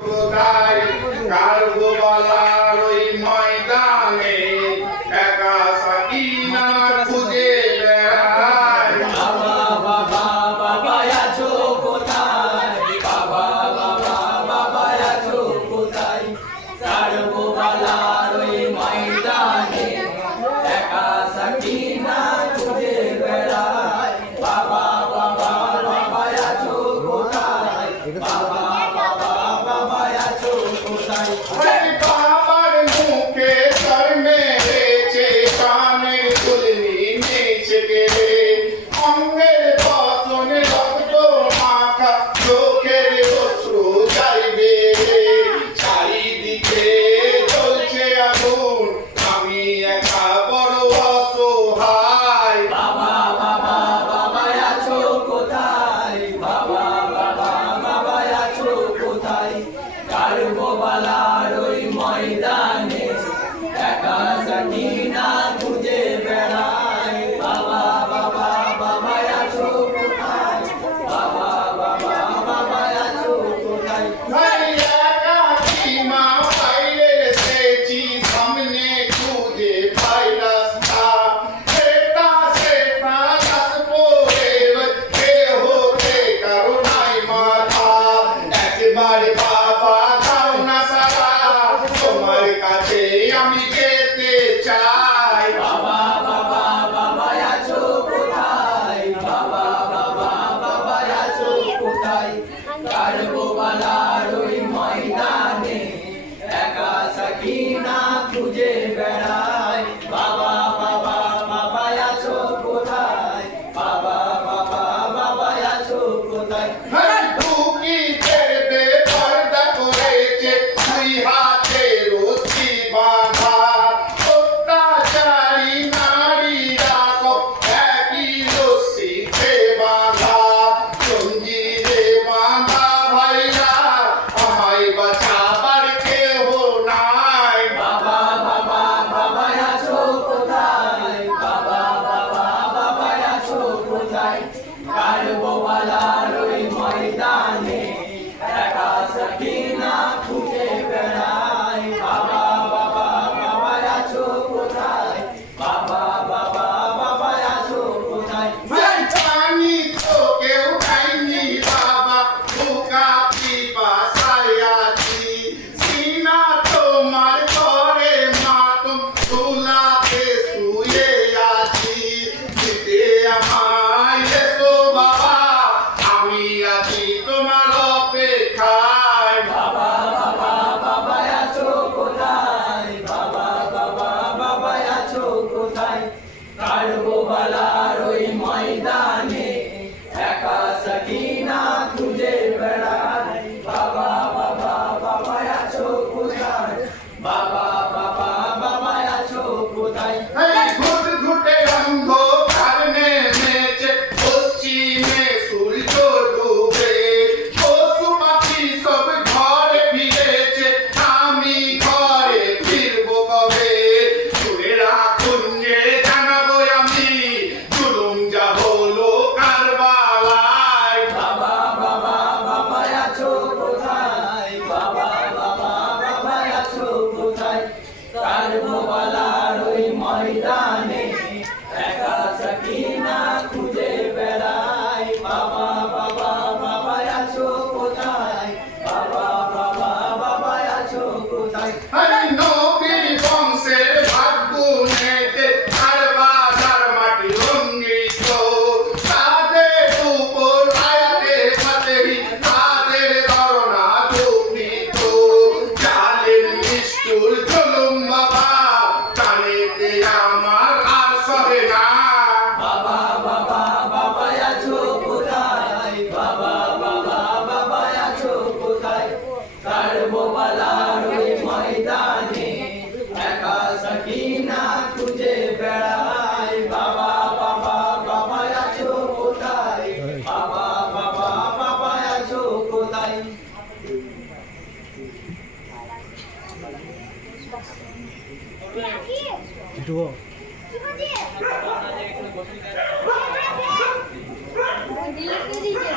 কোথায় কারবালার ওই ময়দানে একা সাকিনা খুঁজে বেড়ায়। বাবা বাবা বাবা আছো কোথায়? বাবা বাবা বাবা আছো কোথায়? কারবালার ওই ময়দানে একা সাকিনা খুঁজে বেড়ায়। বাবা বাবা বাবা আছো কোথায়? বাবা বাবা বাবা আছো কোথায়? ওই বাবার মুখে সর মেরেছে, কানের দুলনি নিচে গেলে, অঙ্গের বসনে রক্ত মাখা, চোখের অশ্রু যাইবে। চারিদিকে জ্বলছে আগুন, আমি একা বড় অসহায়। বাবা বাবা বাবা আছো কোথায়? বাবা বাবা বাবা আছো কোথায়? কারবালার ওই ময়দানে একা সাকিনা খুঁজে বেড়ায়। বাবা বাবা বাবা আছো কোথায়? বাবা বাবা বাবা আছো কোথায়? আমি একা সীমা বাইরে এসেছি, সামনে খুঁজে পাই রাস্তা। সেটা দাস পড়ে হতে কারো নাই মাথা। একবার বাবা দাও না সারা, তোমার কাছে আমি যেতে চাই। বাবা বাবা বাবা আছো কোথায়? বাবা বাবা বাবা আছো কোথায়? কারবালার ওই ময়দানে একা সাকিনা খুঁজে বেড়ায়। বাবা বাবা বাবা আছো কোথায়? বাবা বাবা বাবা আছো কোথায়? বুকিতে বেপরদা করেছে, দুই হাতে রশি বাঁধা। অত্যাচারী নারীরা সব একই রশিতে বাঁধা। জঞ্জিরে বাঁধা ভাইরা, আমায় বাঁচাবার কেহ নাই। বাবা বাবা বাবা আছো কোথায়? বাবা বাবা বাবা আছো কোথায়? কারবালার ওই ময়দানে একা সাকিনা খুঁজে বেড়ায়। বাবা বাবা বাবা আছো কোথায়? বাবা বাবা বাবা আছো কোথায়? জানি তো কেউ খাইনি বাবা, বুকা পিপাসায় আছি। সিনা তোমার ঘরে মাতম তুলাতে শুয়ে আছি। দিতে আমায় এসো বাবা, আমি আছি তোমার অপেক্ষায়। বাবা বাবা বাবা আছো কোথায়? বাবা বাবা বাবা আছো কোথায়? কারবালার ওই ময়দানে একা সাকিনা খুঁজে বেড়ায়। বাবা বাবা বাবা আছো কোথায়? বাবা বাবা বাবা আছো কোথায়? এই ঘুটঘুটে অন্ধকার নেমেছে, পশ্চিমে সূর্য ডুবে। পশু পাখি সব ঘরে ফিরেছে, আমি ঘরে ফিরবো কবে? শুনে রাখুন যে জানাবো আমি, জুলুম যা হলো কারবালায়। বাবা বাবা বাবা আছো কোথায়? বাবা বাবা বাবা আছো কোথায়? কারবালার ওই ময়দানে একা সাকিনা খুঁজে বেড়ায়। বাবা বাবা বাবা আছো কোথায়? বাবা বাবা বাবা আছো কোথায়? আরে নবীর বংশের ভাগ্য নেতে, কারবালার মাটি রঞ্জিত। তাদের উপর আয়াতে ফাতেহি, তাদের ধারণা দুর্নীত। জালেম নিষ্ঠুর জুলুম বাবা, টানেতে আমার আর সহে না। বাবা বাবা বাবা আছো কোথায়? বাবা বাবা বাবা আছো কোথায়? কারবালার ওই ময়দানে একা সাকিনা খুঁজে বেড়ায়। বাবা বাবা বাবা আছো কোথায়? বাবা বাবা বাবা আছো কোথায়? Dile que dice.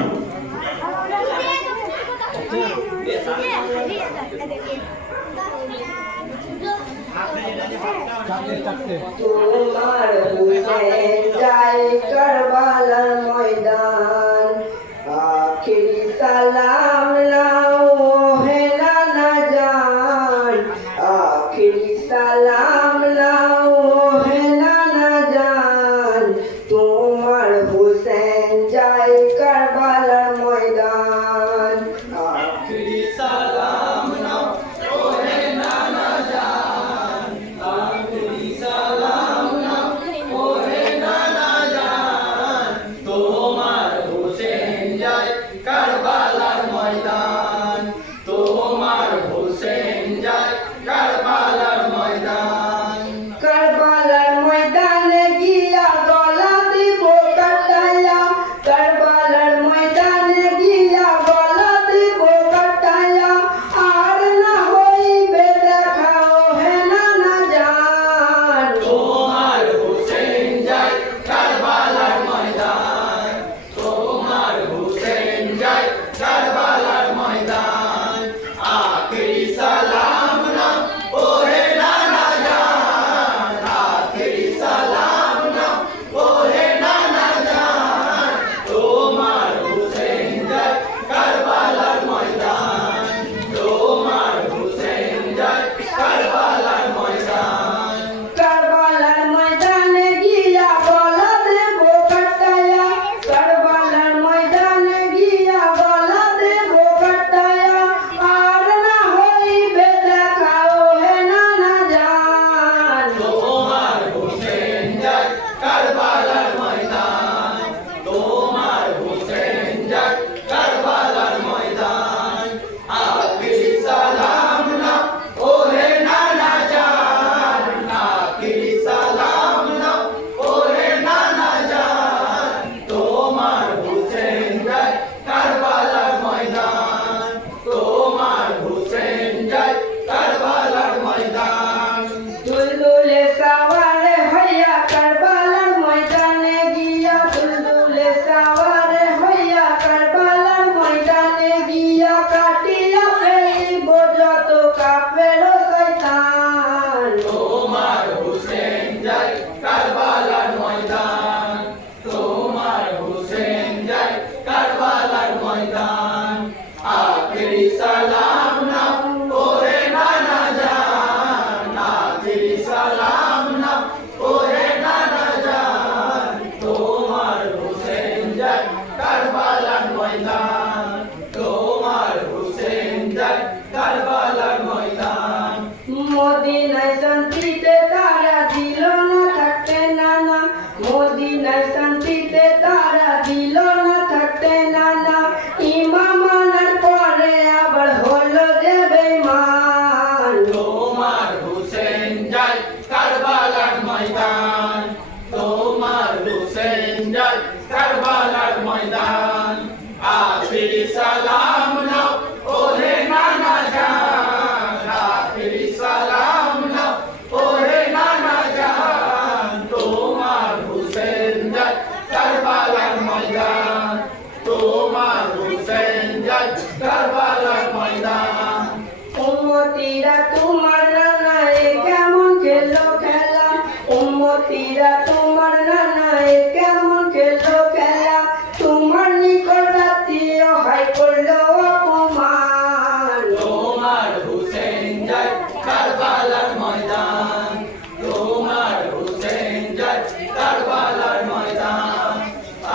তোমার হুসেন যায় কারবালার ময়দান আখিরি সালাম লাও হে নানা জান আখিরি সালাম লাও হে নানা জান তোমার হুসেন যায় কারবালার ময়দান আখিরি সালাম নাও ওহে নানা জান আখিরি সালাম নাও ওহে নানা জান তোমার হোসেন যায় কারবালার ময়দান তোমার হোসেন যায় কারবালার ময়দান কারবালার ময়দানে গিয়া গলা দিব কাটায়া কারবালার ময়দানে গিয়া গলা দিব কাটায়া আর না হইবে দেখা হে নানা জান তোমার হোসেন যায় কারবালার ময়দান তোমার হোসেন যায় কারবালার ময়দান আখিরি সালাম নাও ওহে নানা জান আখিরি সালাম নাও ওহে নানা জান তোমার হোসেন যায় কারবালার ময়দান তোমার হোসেন যায় কারবালার ময়দান কারবালার ময়দানে গিয়া গলা দেব কাটায়া কারবালার ময়দানে গিয়া গলা দেব কাটায়া আর না হইবে দেখা হে নানা জান তোমার হোসেন যায় কারবালার ময়দান তোমার হোসেন যায় কারবালার ময়দান আখিরি সালাম নাও ওহে নানা জান আখিরি সালাম নাও ওহে নানা জান তোমার হোসেন যায় কারবালার ময়দান তোমার হোসেন যায় কারবালার ময়দান দুলদুলে সাওয়ারে হইয়া কারবালার ময়দানে গিয়া দুলদুলে সাওয়ারে হইয়া কারবালার ময়দানে গিয়া কাটিয়া ফেলিব যত কাফের শয়তান তোমার হোসেন যায় কারবালার ময়দান তোমার হোসেন যায় কারবালার ময়দান আখিরি সালাম নাও ওহে নানা জান আখিরি সালাম নাও ওহে নানা জান তোমার হোসেন যায় কারবালার ময়দান তোমার হোসেন যায় কারবালার ময়দান মদিনায় শান্তিতে তারা দিল না থাকতে নানা মদিনায় শান্তিতে তারা দিল না থাকতে নানা ইমাম আনার পরে আবার হলো যে বেঈমান তোমার হোসেন যায় কারবালার ময়দান তোমার হোসেন যায় কারবালার ময়দান আখিরি সালাম নাও ওহে নানা জান আখিরি সালাম নাও ওহে নানা জান তোমার হোসেন যায় কারবালার ময়দান তোমার হোসেন যায় কারবালার ময়দান উম্মতিরা তোমার নানা এ কেমন খেলো খেলা উম্মতিরা তোমার নানা এ কেমন খেলো খেলা তোমার নিকট আত্মীয় হাই করলো অপমান তোমার হোসেন যায় কারবালার ময়দান তোমার হোসেন যায় কারবালার ময়দান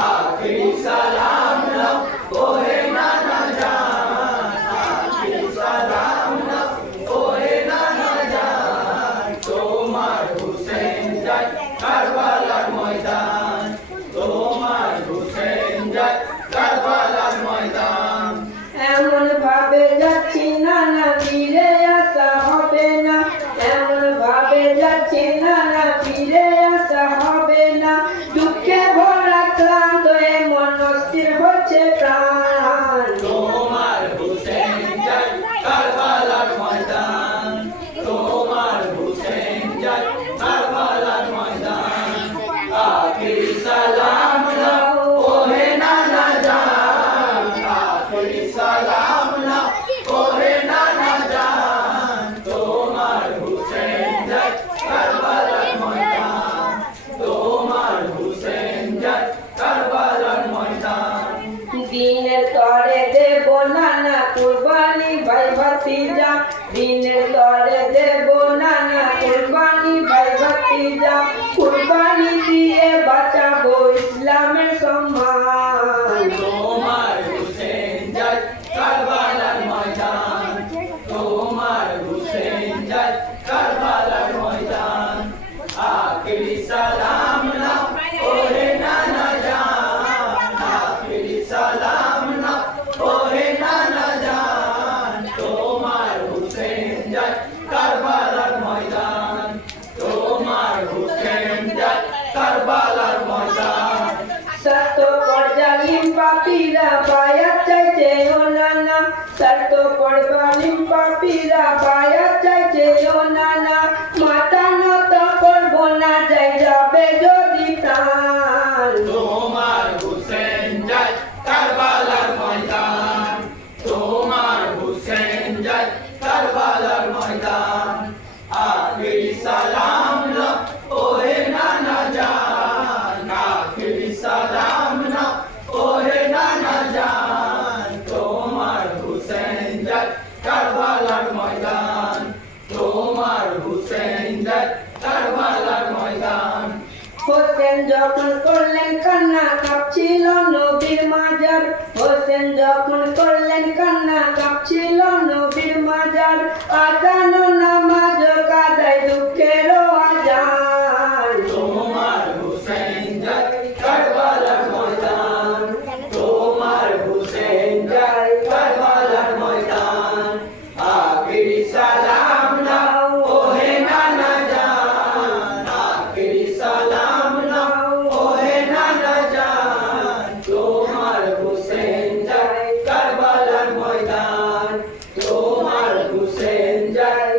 আখিরি সালাম নাও ওহে নানা জান আখিরি সালাম নাও ওহে নানা জান তোমার হোসেন যায় কারবালার ময়দান তোমার হোসেন যায় কারবালার ময়দান এমন ভাবে যাচ্ছি নানা ফিরে আসা হবে না এমন ভাবে যাচ্ছি নানা ফিরে আসা হবে না দুঃখে ভরা ক্লান্ত এ মন অস্থির হচ্ছে প্রাণ তোমার হোসেন যায় কারবালার ময়দান তোমার হোসেন যায় কারবালার ময়দান আখিরি সালাম নাও ওহে নানা জান আখিরি সালাম নাও ভাই ভাতিজা দিনের তরে দেব নানা কুরবানি ভাই ভাতিজা কুরবানি দিয়ে বাঁচাবো ইসলামের সম্মান তোমার হুসেন যায় কারবালার ময়দান তোমার হুসেন যায় কারবালার ময়দান আখিরি সালাম না ওহে নানা জান আখিরি সালাম না ওহে নানা জান তোমার হুসেন যায় কারবালার ময়দান তোমার হুসেন যায় কারবালার ময়দান সত্য পর্যালিম পাপীরা বায়াত চাইছে ও নানা সত্য পর্যালিম পাপীরা বায়াত চাইছে ও নানা মাথা নত করবো না যাই যাবে যদি প্রাণ তোমার হুসেন যায় কারবালার ময়দান তোমার হুসেন যায় কারবালার ময়দান আখিরি সালাম না ওহে নানা জান আখিরি সালাম না ওহে নানা জান তোমার হুসেন যায় কারবালার ময়দান তোমার হুসেন যায় কারবালার ময়দান হোসেন যখন করলেন কান্না কাঁপছিল নবীর মাজার হোসেন যখন করলেন কান্না কাঁপছিল নবীর মাজার আজান নামাজ কাদায় দুঃখের আজান তোমার হুসেন যায় কারবালার ময়দান তোমার হুসেন যায় কারবালার ময়দান আখিরি সালাম না ওহে নানা জান আখিরি সালাম না ওহে নানা জান তোমার হুসেন যায় কারবালার ময়দান তোমার হুসেন যায়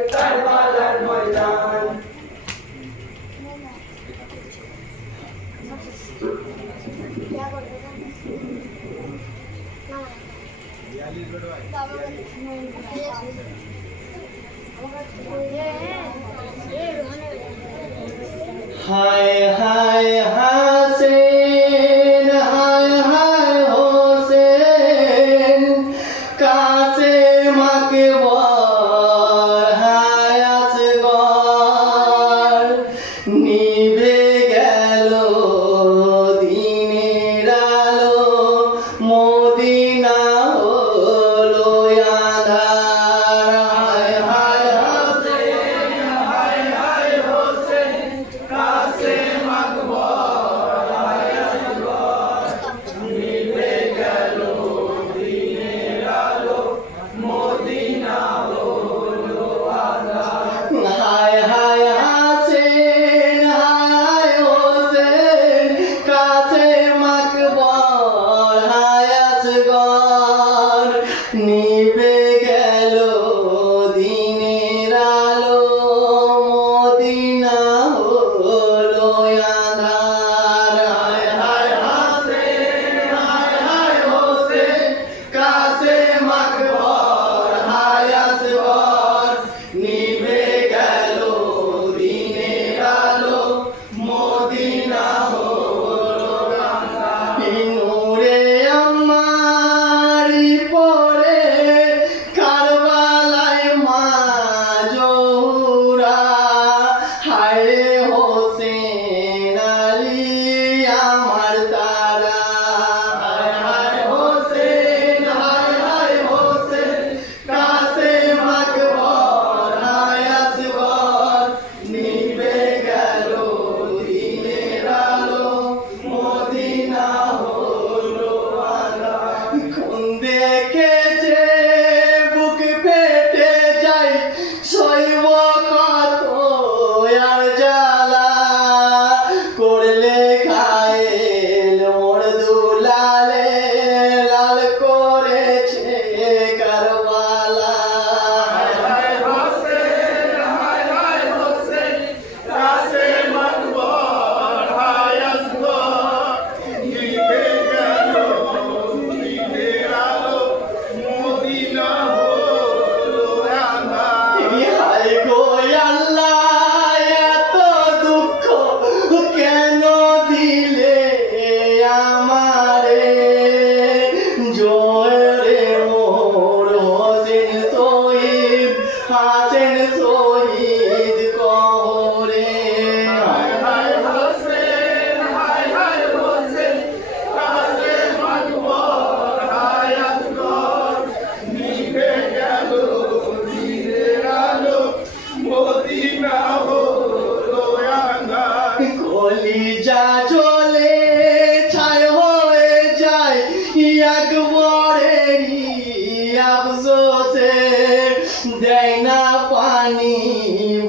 দেয় না পানি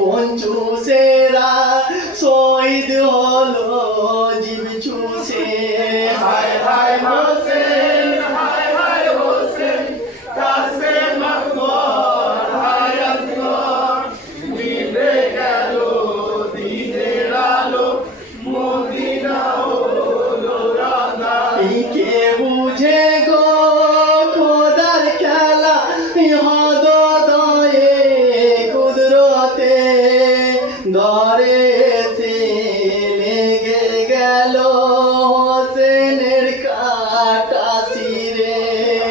বন চুষেরা শহীদ হলো জীব চুষে হায় হায় হোসেন হায় হায় হোসেন কাসেম আকবর হায় আসগর নিভে গেল দিনের আলো মদিনা হলো রাঙা কে বুঝে গো খোদার খেলা হদ দয়ে কুদরতে দরে এসে লেগে গেল হোসেনের কাটা শিরে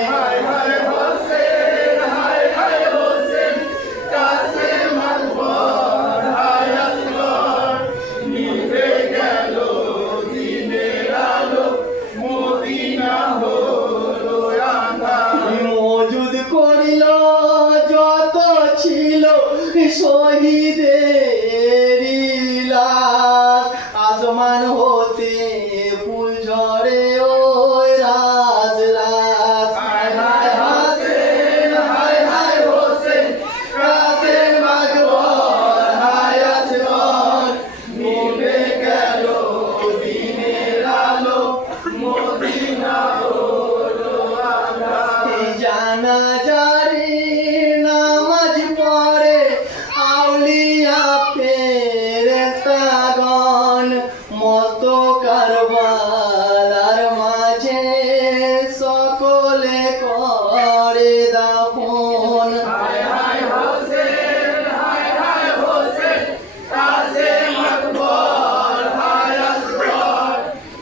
হায় হায় হোসেন হায় হায় হোসেন কাসেম আকবর হায় আসগর নিভে গেল দিনের আলো মদিনা হলো আঁধার মজুদ করিল যত ছিল শহীদের লাশ আসমান হতে ফুল ঝরে ওই রাজ রাজ হায় হায় হোসেন হায় হায় হোসেন কাসেম আকবর হায় আসগর নিভে গেল দিনের আলো মদিনা হলো আঁধার জানা জারি নামাজ পড়ে আউলিয়া ফেরেশতাগণ মত কারবালার মাঝে সকলে করে দাফন হায় হায় হোসেন হায় হায় হোসেন কাসেম আকবর হায় আসগর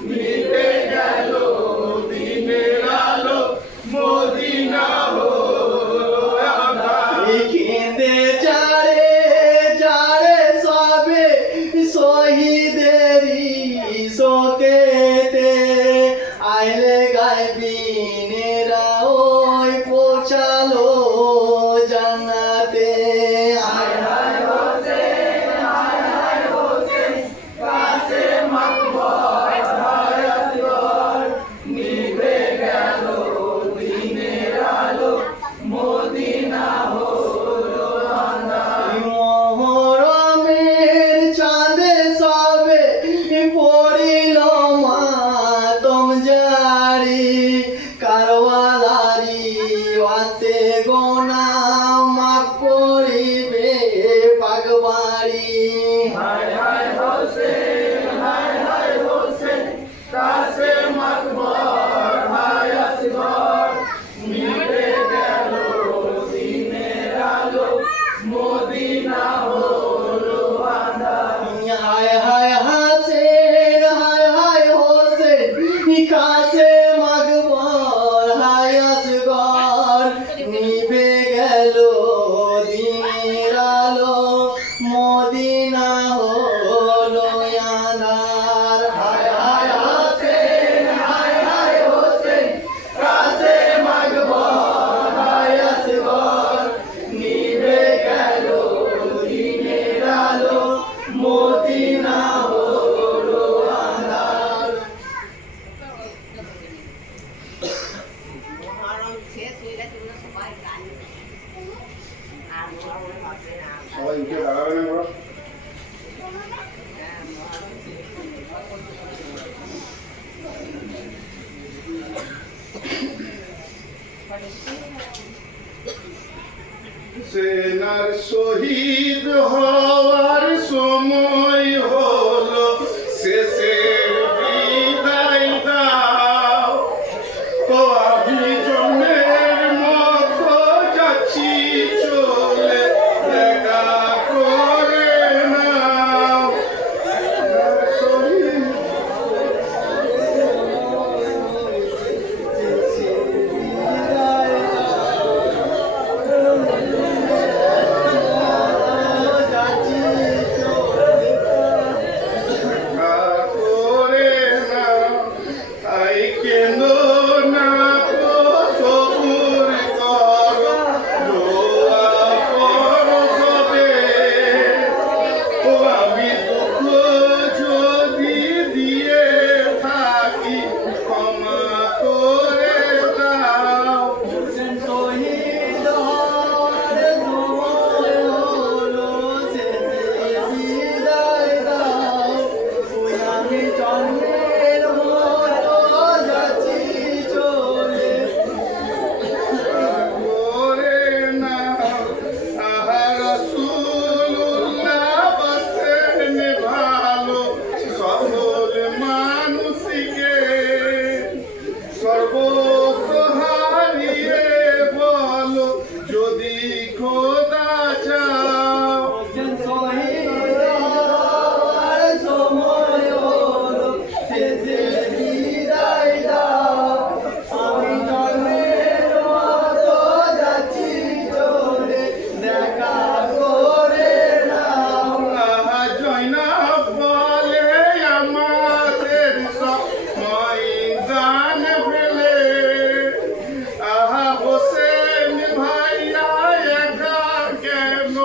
নিভে গেল দিনের আলো মদিনা হলো আঁধার কেঁদে যারে যারে সবে শহীদেরই শোকেতে আইলে গাইবিনেরা ওই পৌঁছালো জান্নাতে হায় হায় হোসেন হায় হায় হোসেন কাসেম আকবর হায় আসগর নিভে গেল দিনের আলো মদিনা হলো আঁধার মহরমের চাঁদে সবে পড়িল মাতম জারি কারওয়ালারি ওয়াতে গোনা মাফ করিবে পাগবাড়ি হায় হায় হোসেন হায় হায় হোসেন কাসেম আকবর হায় আসগর নিভে গেল দিনের আলো মদিনা হলো আঁধার হায় হায় হাসেন হায় হায় হোসেন কাসেম আকবর হায় আসগর নিভে গেল দিনের আলো মদিনা হলো আঁধার হায় হায় হোসেন হায় হায় হোসেন কাসেম আকবর হায় আসগর নিভে গেল দিনের আলো মদিনা হলো আঁধার সবাই উঠে দাঁড়াবে না বড় সেনার শহীদ হওয়ার সময় হলো শেষের বিদায় দাও তো আমি জন্মের মতো যাচ্ছি চলে দেখা করে নাও শহীদ যাচ্ছি খোদা চাও শহীদ হওয়ার সময় হলো, শেষে বিদায় দাও। আমি জন্মের মতো যাচ্ছি চলে, দেখা করে নাও। জৈনব বলে আমাদের সব ময়দান ফেলে হোসেন ভাইয়া একা কেন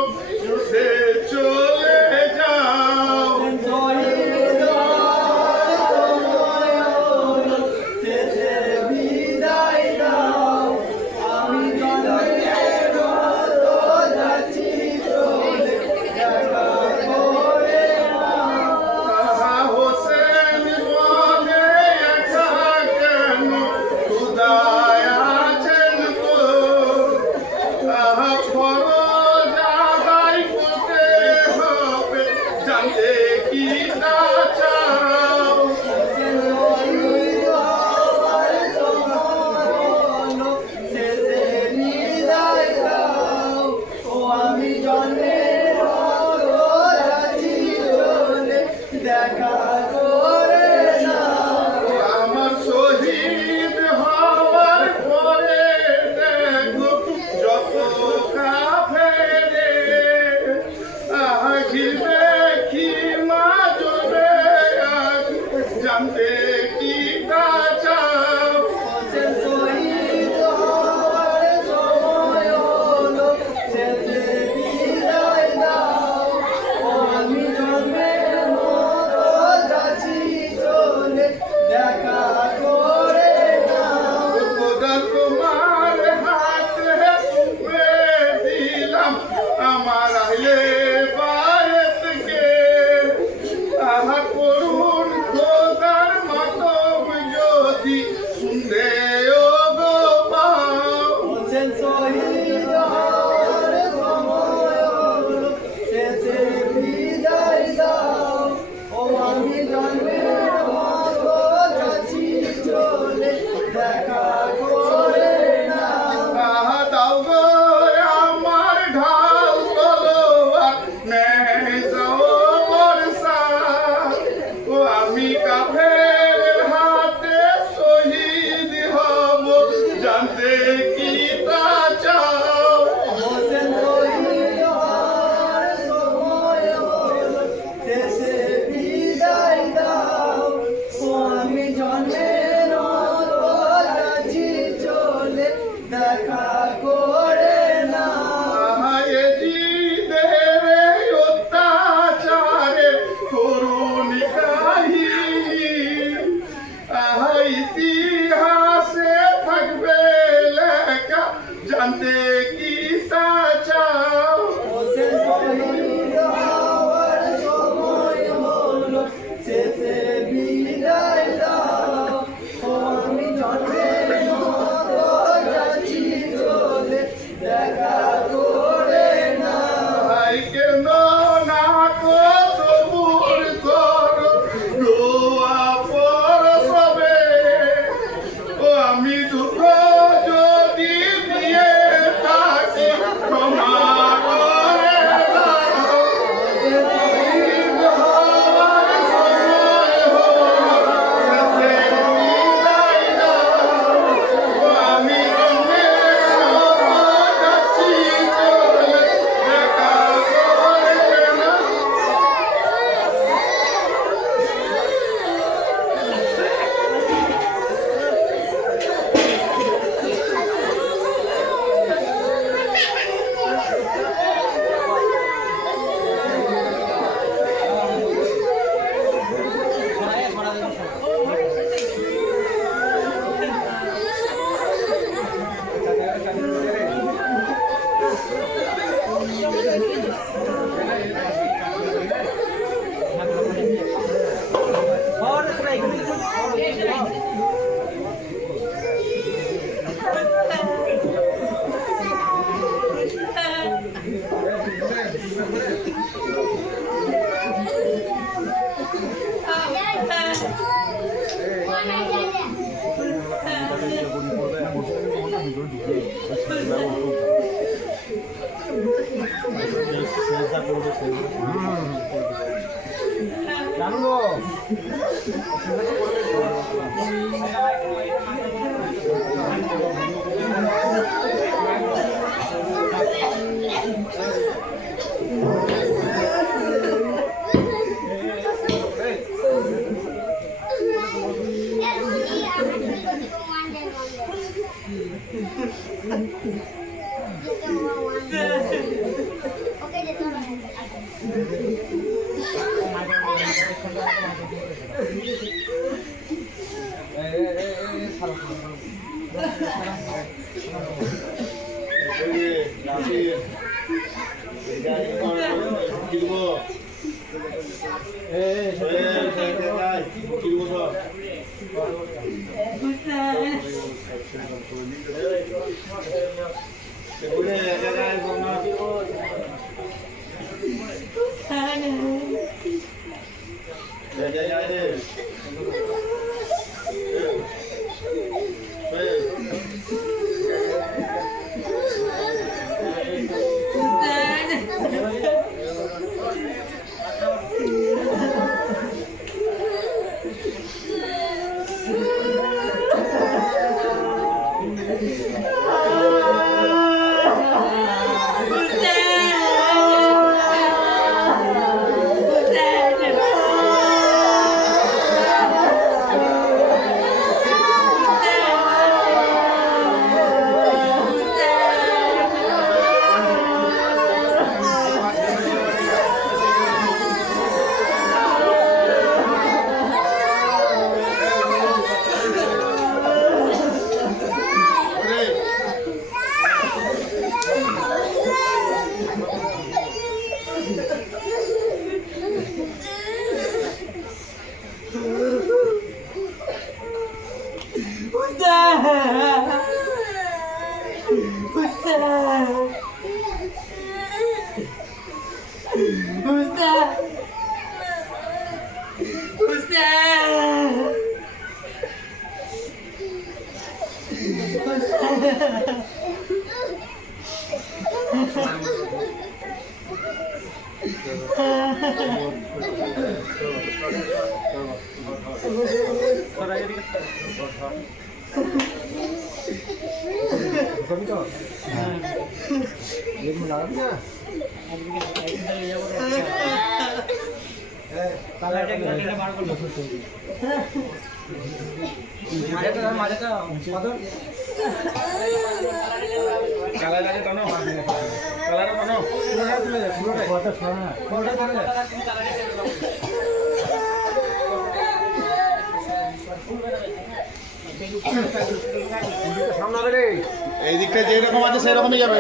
এই দিকটা যেরকম আছে সেরকমই যাবে।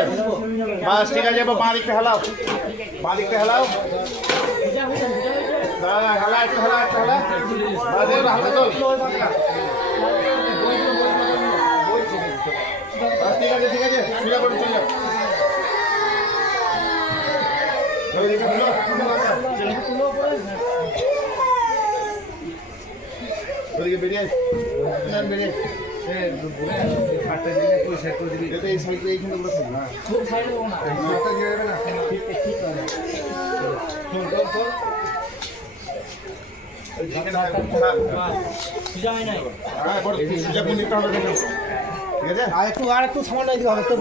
বাস ঠিক আছে, এবার বাঁ দিকটা হেলাও, বাঁ দিকটা হেলাও, দাঁড়া হেলা, একটু হেলা, একটু হেলা, বাদে হাতে তোল। বাস ঠিক আছে, ঠিক আছে, সোজা করে চলে যাও। ওই দিকে তুলো, তুলো রাখা। ওইদিকে বেরিয়ে আয়, বেরিয়ে আয়। এই সাইডে এইখানে গুলো থাকবে না, মাথা দিয়ে যাবে না। হ্যাঁ, সোজা করে নিতে হবে, ঠিক আছে। আর একটু সামান্য দিতে হবে তো।